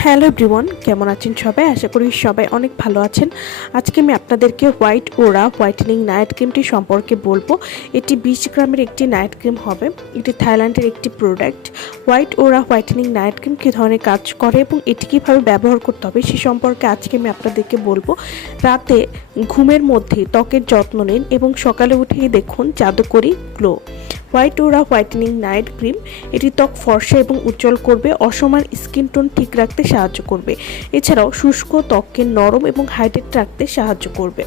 Hello everyone, কেমন আছেন সবাই? আশা করি সবাই অনেক ভালো আছেন। আজকে আমি আপনাদেরকে হোয়াইট ওরা হোয়াইটেনিং নাইট ক্রিমটি সম্পর্কে বলবো। এটি 20 গ্রামের একটি নাইট ক্রিম হবে। এটি থাইল্যান্ডের একটি প্রোডাক্ট। হোয়াইট ওরা হোয়াইটেনিং নাইট ক্রিম কী ধরনের কাজ করে এবং এটি কীভাবে ব্যবহার করতে হবে সে সম্পর্কে আজকে আমি আপনাদেরকে বলবো। রাতে ঘুমের মধ্যে ত্বকের যত্ন নিন এবং সকালে উঠেই দেখুন জাদুকরি গ্লো। হোয়াইট ওরা হোয়াইটেনিং নাইট ক্রিম এটি ত্বক ফর্সা এবং উজ্জ্বল করবে, অসমান স্কিন টোন ঠিক রাখতে সাহায্য করবে। এছাড়াও শুষ্ক ত্বককে নরম এবং হাইড্রেট রাখতে সাহায্য করবে।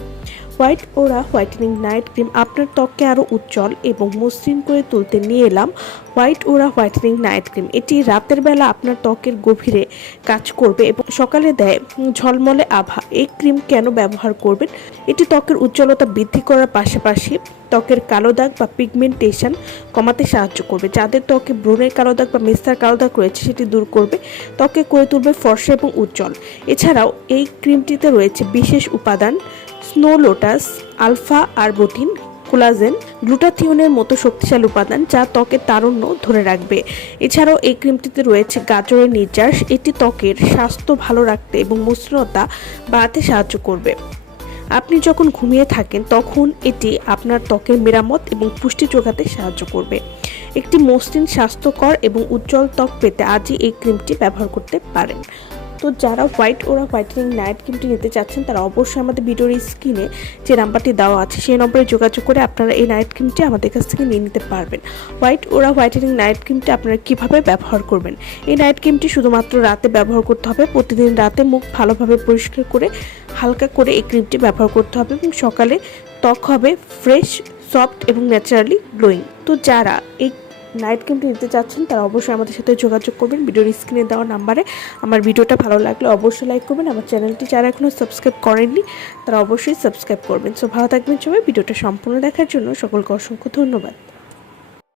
হোয়াইট ওরা হোয়াইটেনিং নাইট ক্রিম আপনার ত্বককে আরও উজ্জ্বল এবং মসৃণ করে তুলতে নিয়ে এলাম হোয়াইট ওরা হোয়াইটেনিং নাইট ক্রিম। এটি রাতের বেলা আপনার ত্বকের গভীরে কাজ করবে এবং সকালে দেয় ঝলমলে আভা। এই ক্রিম কেন ব্যবহার করবেন? এটি ত্বকের উজ্জ্বলতা বৃদ্ধি করার পাশাপাশি ত্বকের কালো দাগ বা পিগমেন্টেশন কমাতে সাহায্য করবে। যাদের ত্বকে ব্রণের কালো দাগ বা মেস্তার কালো দাগ রয়েছে সেটি দূর করবে, ত্বকে করে তুলবে ফর্সা এবং উজ্জ্বল। এছাড়াও এই ক্রিমটিতে রয়েছে বিশেষ উপাদান snow lotus, alpha arbutin, collagen, গ্লুটাথিওনের মতো শক্তিশালী উপাদান যা ত্বকের তারুণ্য ধরে রাখবে। এছাড়াও এই ক্রিমটিতে রয়েছে গাজরের নির্যাস, এটি ত্বকের স্বাস্থ্য ভালো রাখতে এবং মসৃণতা বাড়াতে সাহায্য করবে। আপনি যখন ঘুমিয়ে থাকেন তখন এটি আপনার ত্বকের মেরামত এবং পুষ্টি যোগাতে সাহায্য করবে। একটি মসৃণ, স্বাস্থ্যকর এবং উজ্জ্বল ত্বক পেতে আজই এই ক্রিমটি ব্যবহার করতে পারেন। তো যারা হোয়াইট ওরা হোয়াইটেনিং নাইট ক্রিমটি নিতে চাচ্ছেন তারা অবশ্যই আমাদের ভিডিওর স্ক্রিনে যে নাম্বারটি দেওয়া আছে সেই নম্বরে যোগাযোগ করে আপনারা এই নাইট ক্রিমটি আমাদের কাছ থেকে নিয়ে নিতে পারবেন। হোয়াইট ওরা হোয়াইটেনিং নাইট ক্রিমটি আপনারা কীভাবে ব্যবহার করবেন? এই নাইট ক্রিমটি শুধুমাত্র রাতে ব্যবহার করতে হবে। প্রতিদিন রাতে মুখ ভালোভাবে পরিষ্কার করে হালকা করে এই ক্রিমটি ব্যবহার করতে হবে এবং সকালে ত্বক হবে ফ্রেশ, সফট এবং ন্যাচারালি গ্লোয়িং। তো যারা এই নাইট ক্রিমটি নিতে চাচ্ছেন তারা অবশ্যই আমাদের সাথে যোগাযোগ করবেন ভিডিওর স্ক্রিনে দেওয়া নাম্বারে। আমার ভিডিওটা ভালো লাগলে অবশ্যই লাইক করবেন। আমার চ্যানেলটি যারা এখনও সাবস্ক্রাইব করেননি তারা অবশ্যই সাবস্ক্রাইব করবেন। সো ভালো থাকবেন সবাই। ভিডিওটা সম্পূর্ণ দেখার জন্য সকলকে অসংখ্য ধন্যবাদ।